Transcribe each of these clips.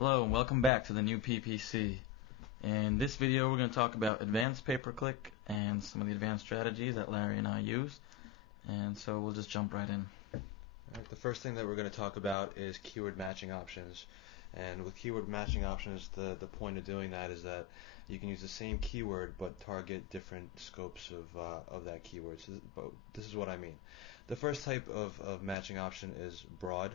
Hello and welcome back to the new PPC. In this video we're going to talk about advanced pay-per-click and some of the advanced strategies that Larry and I use. And so we'll just jump right in. Alright, the first thing that we're going to talk about is keyword matching options. And with keyword matching options, the point of doing that is that you can use the same keyword but target different scopes of that keyword. So this is what I mean. The first type of matching option is broad.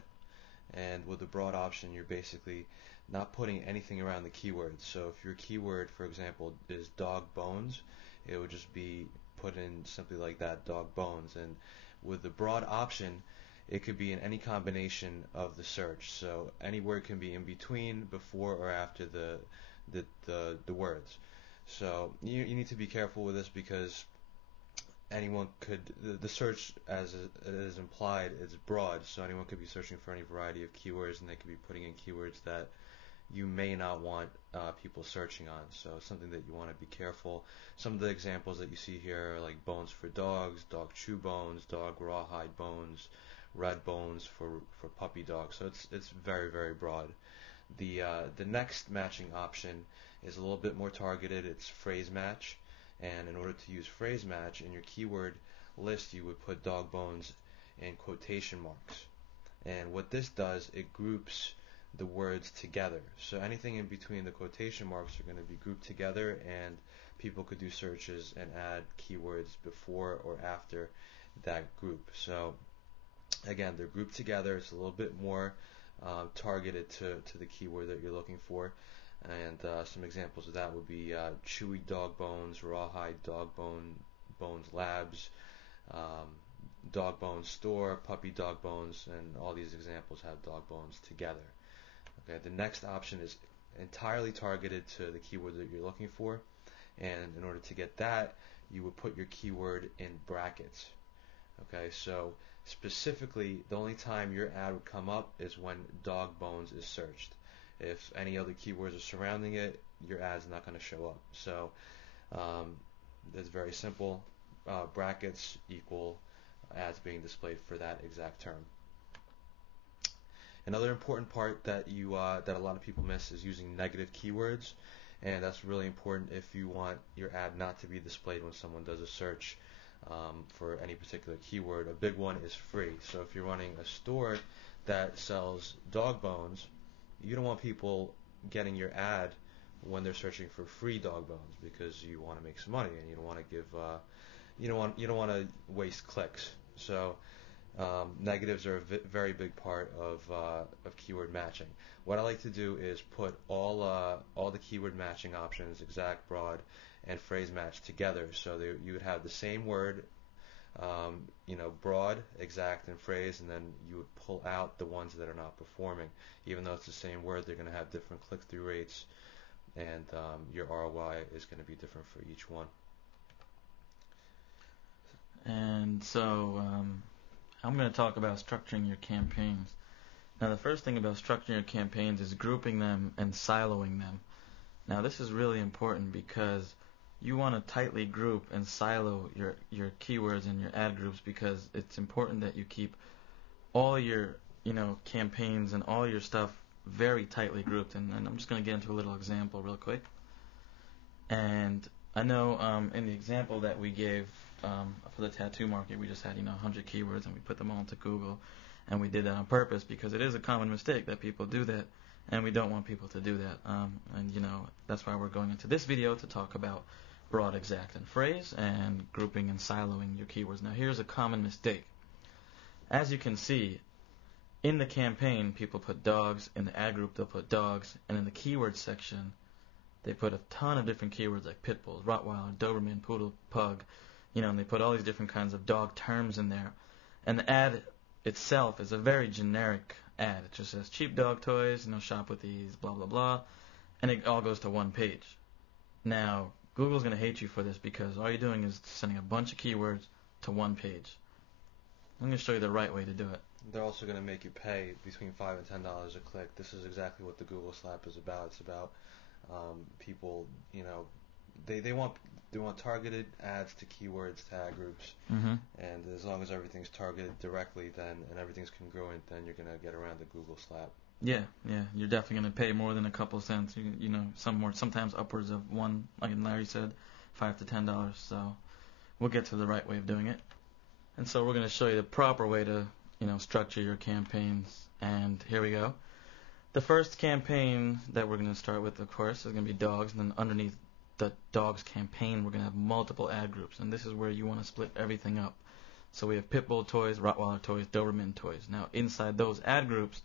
And with the broad option, you're basically not putting anything around the keyword. So if your keyword, for example, is dog bones, it would just be put in simply like that, dog bones. And with the broad option, it could be in any combination of the search. So any word can be in between, before, or after the words. So you need to be careful with this because anyone could, the search as it is implied is broad, so anyone could be searching for any variety of keywords, and they could be putting in keywords that you may not want people searching on. So something that you want to be careful. Some of the examples that you see here are like bones for dogs, dog chew bones, dog rawhide bones, red bones for puppy dogs. So it's very, very broad. The next matching option is a little bit more targeted. It's phrase match. And in order to use phrase match in your keyword list, you would put dog bones in quotation marks. And what this does, it groups the words together. So anything in between the quotation marks are going to be grouped together, and people could do searches and add keywords before or after that group. So again, they're grouped together. It's a little bit more targeted to the keyword that you're looking for. And some examples of that would be chewy dog bones, rawhide dog bones labs, dog bones store, puppy dog bones, and all these examples have dog bones together. Okay, the next option is entirely targeted to the keyword that you're looking for, and in order to get that, you would put your keyword in brackets. Okay, so specifically, the only time your ad would come up is when dog bones is searched. If any other keywords are surrounding it, your ad's not going to show up. So it's very simple. Brackets equal ads being displayed for that exact term. Another important part that that a lot of people miss is using negative keywords, and that's really important if you want your ad not to be displayed when someone does a search for any particular keyword. A big one is free. So if you're running a store that sells dog bones, you don't want people getting your ad when they're searching for free dog bones, because you want to make some money and you don't want to give you don't want to waste clicks. So negatives are a very big part of keyword matching. What I like to do is put all the keyword matching options, exact, broad, and phrase match together, so you would have the same word, broad, exact, and phrase, and then you would pull out the ones that are not performing. Even though it's the same word, they're going to have different click-through rates, and your ROI is going to be different for each one. And so I'm going to talk about structuring your campaigns. Now the first thing about structuring your campaigns is grouping them and siloing them. Now this is really important because you want to tightly group and silo your keywords and your ad groups, because it's important that you keep all your campaigns and all your stuff very tightly grouped. And I'm just going to get into a little example real quick. And I know in the example that we gave for the tattoo market, we just had 100 keywords and we put them all into Google, and we did that on purpose because it is a common mistake that people do that, and we don't want people to do that. And that's why we're going into this video to talk about broad, exact, and phrase, and grouping and siloing your keywords. Now here's a common mistake. As you can see, in the campaign, people put dogs. In the ad group, they'll put dogs. And in the keyword section, they put a ton of different keywords like pit bulls, Rottweiler, Doberman, Poodle, Pug. And they put all these different kinds of dog terms in there. And the ad itself is a very generic ad. It just says cheap dog toys, shop with these, blah, blah, blah. And it all goes to one page. Now, Google's going to hate you for this because all you're doing is sending a bunch of keywords to one page. I'm going to show you the right way to do it. They're also going to make you pay between $5 and $10 a click. This is exactly what the Google slap is about. It's about people, they want targeted ads to keywords, to ad groups, and as long as everything's targeted directly, and everything's congruent, then you're going to get around the Google slap. Yeah, you're definitely going to pay more than a couple cents. You know, sometimes upwards of one, like Larry said, $5 to $10. So we'll get to the right way of doing it. And so we're going to show you the proper way to, structure your campaigns. And here we go. The first campaign that we're going to start with, of course, is going to be dogs. And then underneath the dogs campaign, we're going to have multiple ad groups. And this is where you want to split everything up. So we have pit bull toys, Rottweiler toys, Doberman toys. Now inside those ad groups,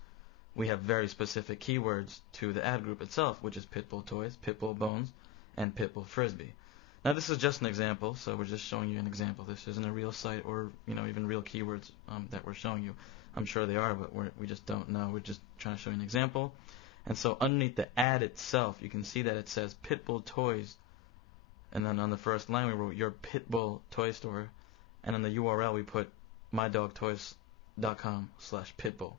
we have very specific keywords to the ad group itself, which is pit bull toys, pit bull bones, and pit bull frisbee. Now this is just an example, so we're just showing you an example. This isn't a real site or even real keywords that we're showing you. I'm sure they are, but we just don't know. We're just trying to show you an example. And so underneath the ad itself, you can see that it says pit bull toys, and then on the first line we wrote your pit bull toy store, and on the URL we put mydogtoys.com/pitbull.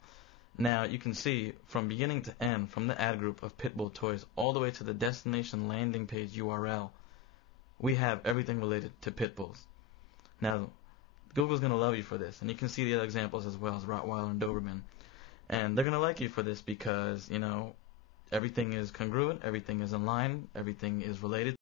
Now you can see from beginning to end, from the ad group of pit bull toys all the way to the destination landing page URL, we have everything related to pit bulls. Now Google's going to love you for this, and you can see the other examples as well as Rottweiler and Doberman. And they're going to like you for this because, everything is congruent, everything is in line, everything is related.